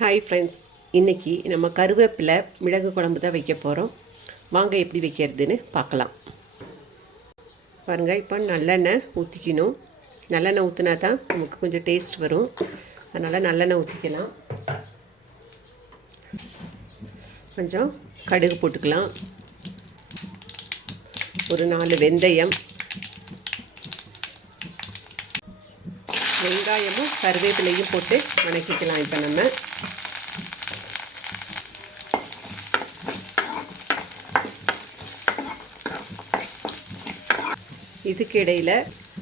Hi friends இன்றைக்கி நம்ம கருவேப்பிலை மிளகு குழம்பு தான் வைக்க போகிறோம் வாங்க எப்படி வைக்கிறதுன்னு பார்க்கலாம். பாருங்கள் இப்போ நல்லெண்ணெய் ஊற்றிக்கணும் நல்லெண்ணெய் ஊற்றினா தான் நமக்கு கொஞ்சம் டேஸ்ட் வரும். அதனால் நல்லெண்ணெய் ஊற்றிக்கலாம் கொஞ்சம் கடுகு போட்டுக்கலாம். ஒரு நாலு வெந்தயம். வெங்காயமும் கருவேப்பிலையும் போட்டு வணக்கிக்கலாம் இப்போ நம்ம. இதுக்கு இடையில்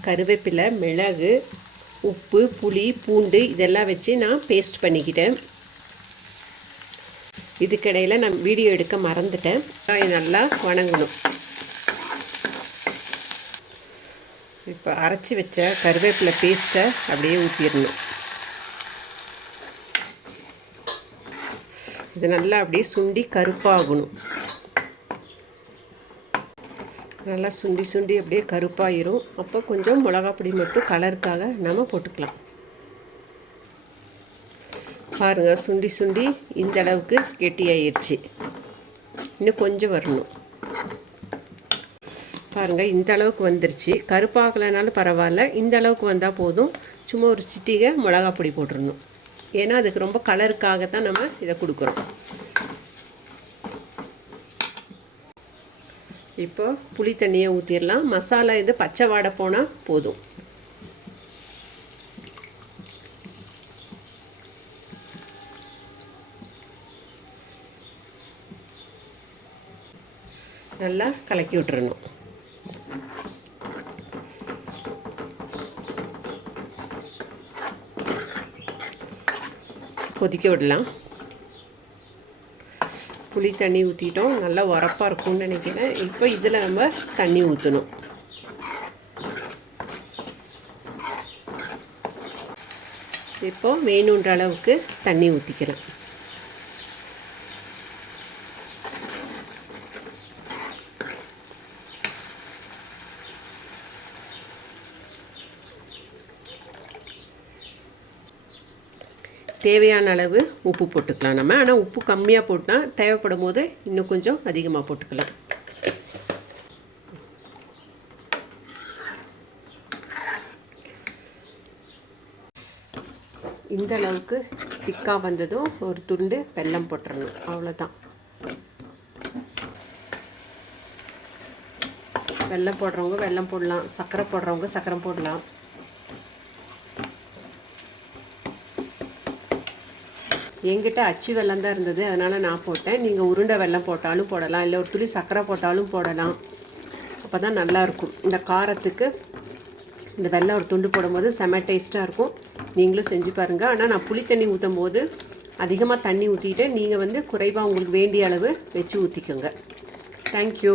கருவேப்பிலை மிளகு உப்பு புளி பூண்டு இதெல்லாம் வச்சு நான் பேஸ்ட் பண்ணிக்கிட்டேன். இதுக்கிடையில் நான் வீடியோ எடுக்க மறந்துட்டேன். இது நல்லா வணங்கணும். இப்போ அரைச்சி வச்ச கருவேப்பிலை பேஸ்ட்டை அப்படியே ஊற்றிடணும் இது நல்லா அப்படியே சுண்டி கருப்பாகணும். நல்லா சுண்டி சுண்டி அப்படியே கருப்பாயிரும். அப்போ கொஞ்சம் மிளகாப்பொடி மட்டும் கலருக்காக நம்ம போட்டுக்கலாம். பாருங்கள் சுண்டி சுண்டி இந்த அளவுக்கு கெட்டியாயிருச்சு. இன்னும் கொஞ்சம் வரணும். பாருங்கள் இந்த அளவுக்கு வந்துருச்சு. கருப்பாகலைனாலும் பரவாயில்ல. இந்த அளவுக்கு வந்தால் போதும். சும்மா ஒரு சிட்டிகை மிளகா பொடி போட்டுடணும் ஏன்னா அதுக்கு ரொம்ப கலருக்காக தான் நம்ம இதை கொடுக்குறோம். இப்போ புளி தண்ணியை ஊற்றிடலாம் மசாலா இது பச்சை வாடை போனால் போதும். நல்லா கலக்கி விட்டுறணும். கொதிக்க விடலாம். புளி தண்ணி ஊற்றிட்டோம் நல்லா உரப்பாக இருக்கும்னு நினைக்கிறேன். இப்போ இதில் நம்ம தண்ணி ஊற்றணும் இப்போ வேணுன்ற அளவுக்கு தண்ணி ஊற்றிக்கிறேன் தேவையான அளவு உப்பு போட்டுக்கலாம் நம்ம. ஆனால் உப்பு கம்மியாக போட்டால் தேவைப்படும் போது இன்னும் கொஞ்சம் அதிகமாக போட்டுக்கலாம். இந்த அளவுக்கு திக்காக வந்ததும் ஒரு துண்டு வெல்லம் போட்டுடணும் அவ்வளோதான் வெல்லம் போடுறவங்க வெல்லம் போடலாம். சர்க்கரை போடுறவங்க சர்க்கரை போடலாம். எங்கிட்ட அச்சு வெள்ளம் தான் இருந்தது. அதனால் நான் போட்டேன். நீங்கள் உருண்டை வெல்லம் போட்டாலும் போடலாம். இல்லை ஒரு துளி சர்க்கரை போட்டாலும் போடலாம். அப்போ தான் நல்லாயிருக்கும் இந்த காரத்துக்கு இந்த வெள்ளம் ஒரு துண்டு போடும்போது செம டேஸ்ட்டாக இருக்கும். நீங்களும் செஞ்சு பாருங்கள் ஆனால் நான் புளி தண்ணி ஊற்றும் போது அதிகமாக தண்ணி ஊற்றிட்டு நீங்கள் வந்து குறைவாக உங்களுக்கு வேண்டிய அளவு வச்சு ஊற்றிக்கோங்க தேங்க்யூ